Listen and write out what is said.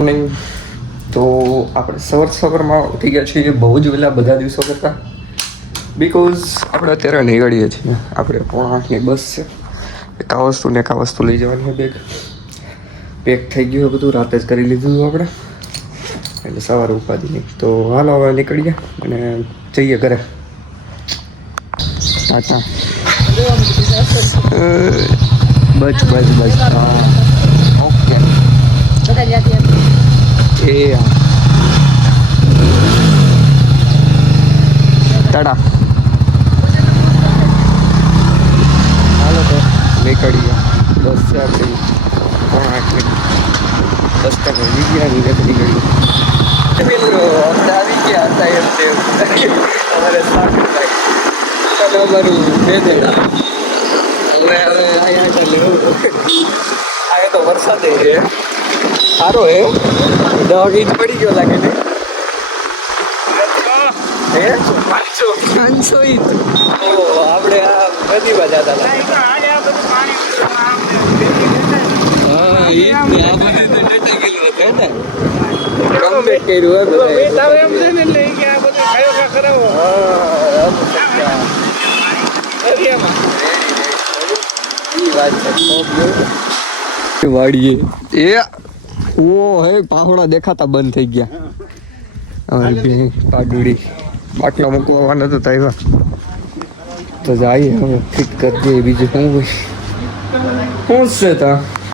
Morning. તો આપણે સવારમાં ઉઠી ગયા છીએ બહુ જ વહેલા બધા દિવસો કરતાં, બિકોઝ આપણે અત્યારે નીકળીએ છીએ. આપણે 7:30ની બસ છે. એક આ વસ્તુ ને એક આ વસ્તુ લઈ જવાની છે. બેગ પેક થઈ ગયું હોય બધું, રાતે જ કરી લીધું આપણે, એટલે સવારે ઉપાધિ નહીં. તો હાલો હવે નીકળીએ અને જઈએ ઘરે. ટાટા. બસ હા ઓકે. એ ટાટા. હાલો તો નીકળીએ. બસ છે આપણી 7:30. બસ તમે વિજ્ઞાની નીકળી ગઈ. મિત્રો અમને આવી ગયા હતા એમ છે અમારે સાગરભાઈ અમારું બે દેડા હવે અહીંયા તો વરસાદ છે સારો હે. 10 ઇંચ પડી ગયો લાગે ને. 500 ઇંચ. આપણે આ નદીમાં જતા હતા. વાડીએ એ ઓ હે પાહોડા દેખાતા બંધ થઈ ગયા. પાડુડી બાટલો મૂકવાના તો આવ્યા તો જઈએ હવે ફિટ કરી દઈએ. બીજું શું છે તા